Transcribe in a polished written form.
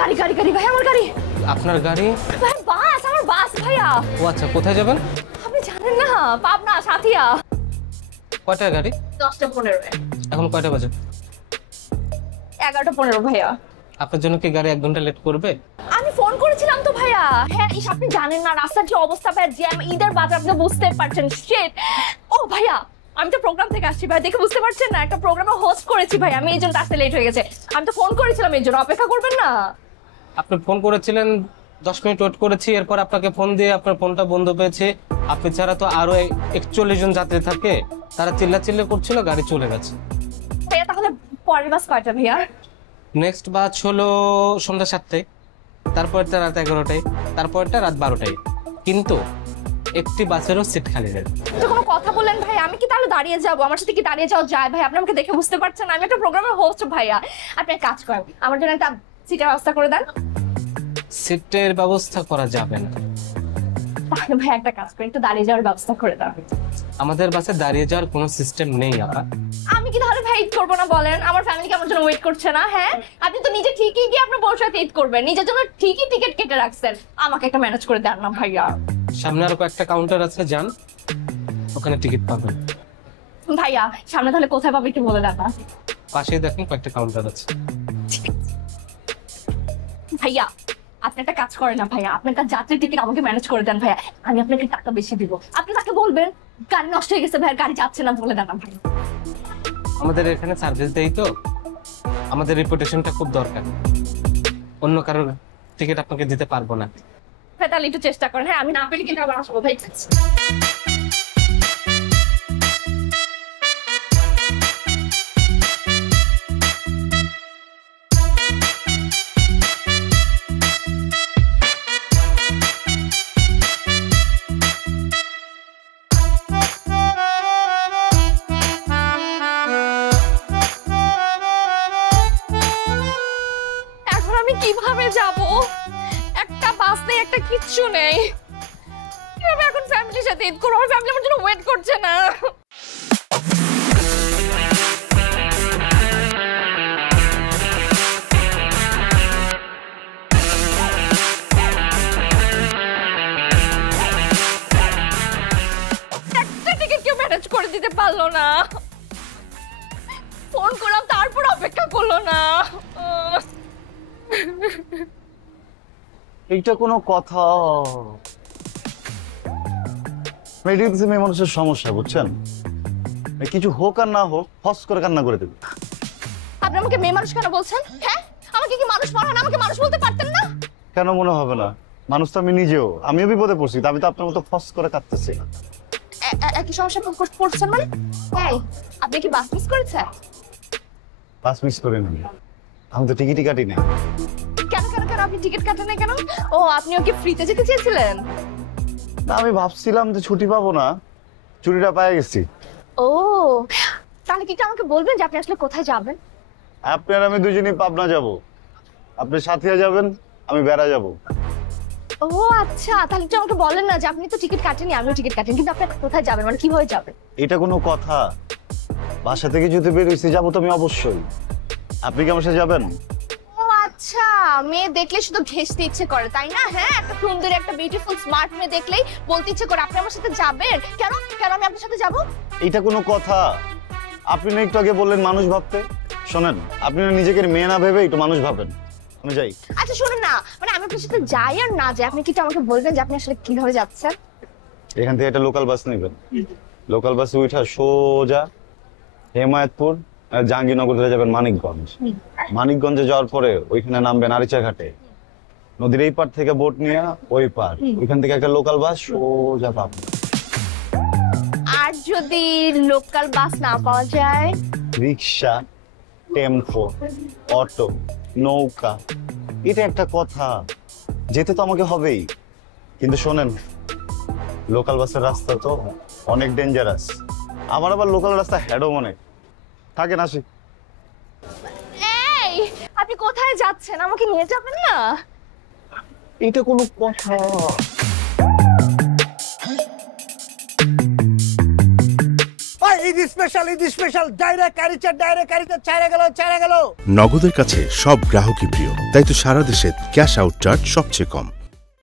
গাড়ি গাড়ি গাড়ি ভাই, আমার গাড়ি। আপনার গাড়ি? ভাই বাস, আমার বাস ভাইয়া। ও আচ্ছা, কোথায় যাবেন? আপনি জানেন না, পাবনা সাথিয়া। কয়টার গাড়ি? 10:15। এখন কয়টা বাজে? 11:15 ভাইয়া। আপনার জন্য কি গাড়ি 1 ঘন্টা লেট করবে? আমি ফোন করেছিলাম তো ভাইয়া। হ্যাঁ, আপনি জানেন না রাস্তার যে অবস্থা ভাই, জ্যাম, ঈদের বাজার, আপনি বুঝতে পারছেন। শিট। ও ভাইয়া, আমি তো প্রোগ্রাম থেকে আসছি ভাই, দেখে বুঝতে পারছেন না, একটা প্রোগ্রামে হোস্ট করেছি ভাই আমি, এই জন্য আসতে লেট হয়ে গেছে। আমি তো ফোন করেছিলাম, এই জন্য অপেক্ষা করবেন না? আপনি ফোন করেছিলেন, 10 মিনিট ওয়েট করেছি, এরপর আপনাকে ফোন দিয়ে আপনার ফোনটা বন্ধ পেয়েছে। আপনি ছাড়া তো আরো 41 জন যাত্রী থাকে, তারা চিল্লাচিল্লি করছিল, গাড়ি চলে গেছে। ভাইয়া তাহলে পরের বাস কয়টা ভাইয়া? নেক্সট বাস হলো সন্ধ্যা 7টায়, তারপরটা রাত 11টায়, তারপরটা রাত 12টায়। কিন্তু একটি বাসেরও সিট খালি নেই। তো কোনো কথা বললেন ভাই, আমি কি তাহলে দাঁড়িয়ে যাবো? আমার সাথে কি দাঁড়িয়ে যাওয়া যায় ভাই? আপনি আমাকে দেখে বুঝতে পারছেন আমি একটা প্রোগ্রামের হোস্ট ভাইয়া। আপনি এক কাজ করেন, আমার জন্য একটা সিটের ব্যবস্থা করে দেন। সিটের ব্যবস্থা করা যাবে না। তাহলে ভাই একটা কাজ করেন, একটু দাঁড়িয়ে যাওয়ার ব্যবস্থা করে দেন। আমাদের বাসে দাঁড়িয়ে যাওয়ার কোনো সিস্টেম নেই আপা। আমি কি তাহলে ভাই ঈদ করবো না বলেন? আমার ফ্যামিলি কি আমার জন্য ওয়েট করছে না? হ্যাঁ, আপনি তো নিজে ঠিকই গিয়ে আপনার বউর সাথে ঈদ করবেন, নিজের জন্য ঠিকই টিকিট কেটে রাখছেন, আমাকে একটা ম্যানেজ করে দেন না ভাইয়া। সামনে আরো কয়েকটা কাউন্টার আছে, যান, ওখানে টিকিট পাবেন। ভাইয়া সামনে তাহলে কোথায় পাবো একটু বলে দেন না। পাশেই দেখুন কয়েকটা কাউন্টার আছে। ভাইয়া আপনি একটা কাজ করেন না ভাইয়া, আপনি একটা যাত্রীর টিকিট আমাকে ম্যানেজ করে দেন ভাইয়া, আমি আপনাকে টাকা বেশি দিব। আপনি তাকে বলবেন গাড়ি নষ্ট হয়ে গেছে ভাইয়া, গাড়ি যাচ্ছে না, বলে দেন না ভাই। আমাদের এখানে সার্ভিস দেই তো, আমাদের রেপুটেশনটা খুব দরকার। অন্য কারোর টিকিট আপনাকে দিতে পারবো না। ভাই তাহলে একটু চেষ্টা করেন। হ্যাঁ, আমি না পেলে কিন্তু আবার আসবো ভাই। এখন আমি কিভাবে যাব? একটা বাস নেই, একটা কিচ্ছু নেই। কিভাবে এখন ফ্যামিলির সাথে ঈদ করবো? আমার ফ্যামিলি আমার জন্য ওয়েট করছে না। একটা টিকিট কেউ ম্যানেজ করে দিতে পারলো না। ফোন করলাম তারপর অপেক্ষা করলো না। এইটা কোনো কথা? মেয়ে মানুষের সমস্যা, বুঝছেন? কিছু হোক আর না হোক ফস করে কান্না করে দেবে। আপনি আমাকে মেয়ে মানুষ কেন বলছেন? হ্যাঁ, আমাকে কি মানুষ মনে হয় না? আমাকে মানুষ বলতে পারতেন না? কেন মনে হবে না? মানুষ তো আমি নিজেও, আমিও বিপদে পড়ছি, আমি তো আপনার মতো ফস করে কাঁদতেছি না। একই সমস্যা পড়ছেন মানে? এই আপনি কি বাস মিস করেছেন? বাস মিস করে নি, আমি তো টিকিটই কাটি না। কেন কেন কেন আপনি টিকিট কাটেন না কেন? ও আপনি ওকে ফ্রিতে যেতে চেয়েছিলেন? না, আমি ভাবছিলাম যে ছুটি পাবো না, ছুটিটা পেয়ে গেছি। ও তাহলে কি আমাকে বলবেন যে আপনি আসলে কোথায় যাবেন? আপনি আর আমি দুজনেই পাবনা যাব, আপনি সাথিয়া যাবেন, আমি বেড়া যাব। ও আচ্ছা, তাহলে একটু আমাকে বলেন না যে আপনি তো টিকিট কাটেননি, আমিও টিকিট কাটেন, কিন্তু আপনি কোথায় যাবেন, মানে কিভাবে যাবেন? এটা কোনো কথা? বাসা থেকে যদি বেরোইছি যাবো তো আমি অবশ্যই। আপনি কি আমার সাথে যাবেন? ও আচ্ছা, মেয়ে দেখলে শুধু ঘেঁষতে ইচ্ছে করে তাই না? হ্যাঁ, একটা সুন্দর একটা বিউটিফুল স্মার্ট মেয়ে দেখলেই বলতে ইচ্ছে করে আপনি আমার সাথে যাবেন। কেন কেন আমি আপনার সাথে যাব? এটা কোনো কথা? আপনি না একটু আগে বললেন মানুষ ভাবতে। শোনেন, আপনি না নিজেকে মেয়ে না ভেবে একটু মানুষ ভাবেন। আমি যাই। আচ্ছা শুনুন না, মানে আমি আপনার সাথে যাই আর না যাই, আপনি কি আমাকে বলবেন যে আপনি আসলে কিভাবে যাচ্ছেন? এখান থেকে একটা লোকাল বাস নেবেন, লোকাল বাসে উঠা সোজা হেমায়তপুর জাহাঙ্গীরনগর ধরে যাবেন মানিকগঞ্জ। মানিকগঞ্জে যাওয়ার পরে ওইখানে নামবেন আরিচা ঘাটে, নদীর এই পার থেকে বোট নিয়ে ওই পার, ওইখান থেকে একটা লোকাল বাস সোজা পাবেন। আর যদি লোকাল বাস না পাওয়া যায়? রিক্সা, টেম্পো, অটো, নৌকা। এটা একটা কথা, যেতে তো আমাকে হবেই। কিন্তু শোনেন, লোকাল বাসের রাস্তা তো অনেক ডেঞ্জারাস। আমার আবার লোকাল রাস্তা হ্যাডও মনে থাকেন। আসি। এই আপনি কোথায় যাচ্ছেন? আমাকে নিয়ে যাবেন না? এটা কোনো কথা? ঈদ স্পেশাল ডাইরেক্ট আরিচার ছেড়ে গেল। নগদের কাছে সব গ্রাহকই প্রিয়, তাই তো সারা দেশে ক্যাশ আউট চার্জ সবচেয়ে কম।